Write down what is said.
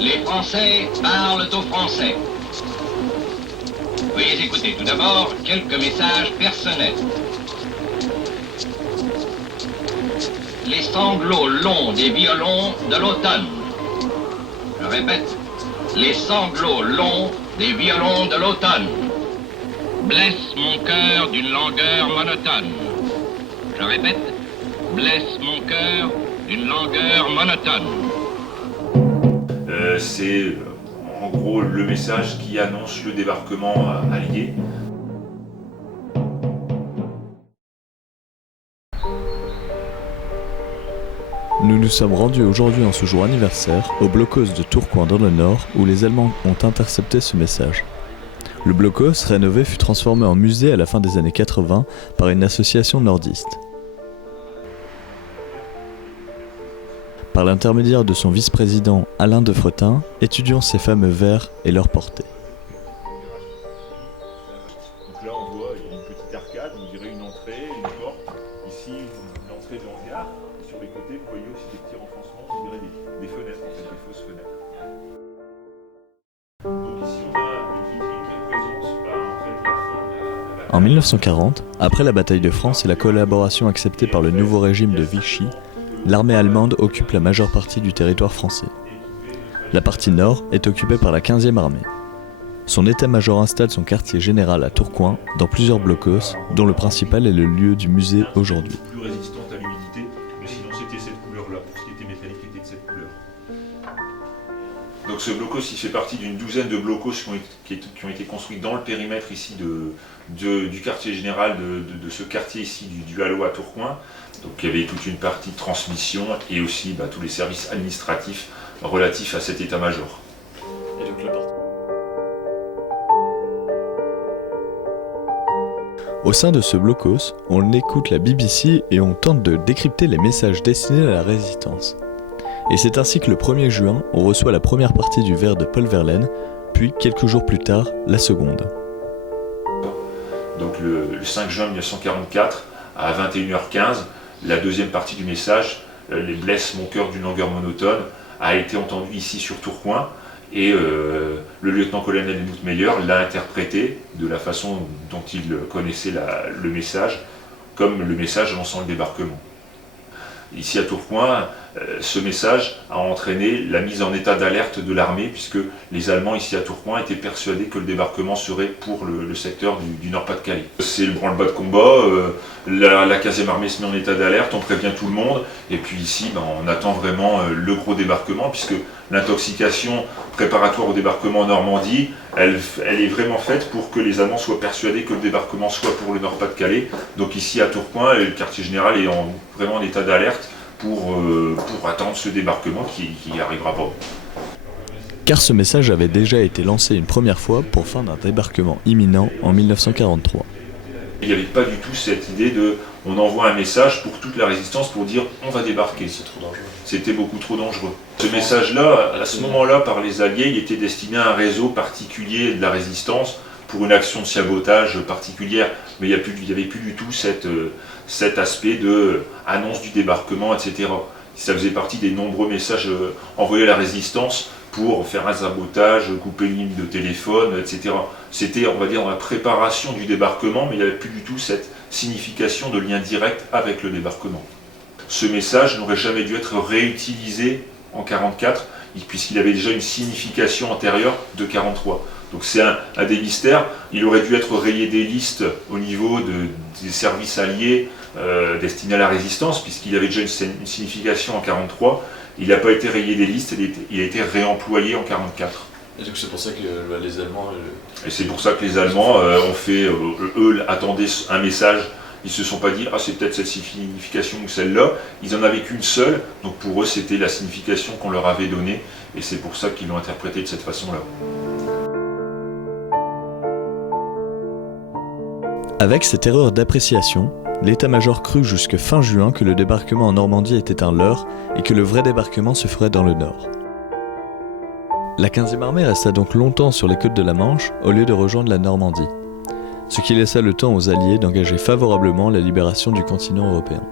Les Français parlent aux Français. Veuillez écouter tout d'abord quelques messages personnels. Les sanglots longs des violons de l'automne. Je répète, les sanglots longs des violons de l'automne blessent mon cœur d'une langueur monotone. Je répète, blessent mon cœur d'une langueur monotone. C'est en gros le message qui annonce le débarquement allié. Nous nous sommes rendus aujourd'hui en ce jour anniversaire au blocos de Tourcoing dans le Nord où les Allemands ont intercepté ce message. Le blocos rénové fut transformé en musée à la fin des années 80 par une association nordiste. Par l'intermédiaire de son vice-président Alain Defretin, étudions ces fameux vers et leur portée. Donc là on voit, il y a une petite arcade, on dirait une entrée, une porte. Ici, l'entrée de hangar. Sur les côtés, vous voyez aussi des petits renfoncements, on dirait des fenêtres, en fait, des fausses fenêtres. Donc ici on a une vitrine qui représente en fait la fin. En 1940, après la bataille de France et la collaboration acceptée par le nouveau régime de Vichy, l'armée allemande occupe la majeure partie du territoire français. La partie nord est occupée par la 15e armée. Son état-major installe son quartier général à Tourcoing, dans plusieurs blocos, dont le principal est le lieu du musée aujourd'hui. Plus résistante à l'humidité, mais sinon c'était cette couleur-là, pour ce qui était métallique était de cette couleur. Donc ce blocos, il fait partie d'une douzaine de blocos qui ont été construits dans le périmètre ici du quartier général de ce quartier ici du Hallot à Tourcoing. Donc il y avait toute une partie de transmission et aussi tous les services administratifs relatifs à cet état-major. Au sein de ce blocos, on écoute la BBC et on tente de décrypter les messages destinés à la résistance. Et c'est ainsi que le 1er juin, on reçoit la première partie du vers de Paul Verlaine, puis quelques jours plus tard, la seconde. Donc le 5 juin 1944, à 21h15, la deuxième partie du message, les blesse mon cœur d'une langueur monotone, a été entendue ici sur Tourcoing et le lieutenant-colonel Helmut Meyer l'a interprété de la façon dont il connaissait le message, comme le message annonçant le débarquement. Ici à Tourcoing, ce message a entraîné la mise en état d'alerte de l'armée puisque les Allemands ici à Tourcoing étaient persuadés que le débarquement serait pour le secteur du Nord-Pas-de-Calais. C'est le branle-bas de combat, la 15e armée se met en état d'alerte, on prévient tout le monde et puis ici on attend vraiment le gros débarquement puisque l'intoxication préparatoire au débarquement en Normandie, elle est vraiment faite pour que les Allemands soient persuadés que le débarquement soit pour le Nord-Pas-de-Calais. Donc ici à Tourcoing, le quartier général est vraiment en état d'alerte pour attendre ce débarquement qui arrivera pas. Car ce message avait déjà été lancé une première fois pour fin d'un débarquement imminent en 1943. Il n'y avait pas du tout cette idée de on envoie un message pour toute la résistance pour dire on va débarquer. C'est trop dangereux. C'était beaucoup trop dangereux. Ce message-là, à ce moment-là, par les Alliés, il était destiné à un réseau particulier de la résistance pour une action de sabotage particulière. Mais il n'y avait plus du tout cet aspect de annonce du débarquement, etc. Ça faisait partie des nombreux messages envoyés à la résistance pour faire un sabotage, couper une ligne de téléphone, etc. C'était, on va dire, dans la préparation du débarquement, mais il n'y avait plus du tout cette signification de lien direct avec le débarquement. Ce message n'aurait jamais dû être réutilisé en 1944, puisqu'il avait déjà une signification antérieure de 1943. Donc c'est un des mystères. Il aurait dû être rayé des listes au niveau des services alliés destinés à la résistance, puisqu'il avait déjà une signification en 1943. Il n'a pas été rayé des listes, il a été réemployé en 1944. Et donc c'est pour ça que les Allemands... Et c'est pour ça que les Allemands ont fait, eux attendaient un message, ils ne se sont pas dit « Ah, c'est peut-être cette signification ou celle-là », ils n'en avaient qu'une seule, donc pour eux c'était la signification qu'on leur avait donnée, et c'est pour ça qu'ils l'ont interprétée de cette façon-là. Avec cette erreur d'appréciation, l'état-major crut jusque fin juin que le débarquement en Normandie était un leurre et que le vrai débarquement se ferait dans le Nord. La 15e armée resta donc longtemps sur les côtes de la Manche au lieu de rejoindre la Normandie, ce qui laissa le temps aux Alliés d'engager favorablement la libération du continent européen.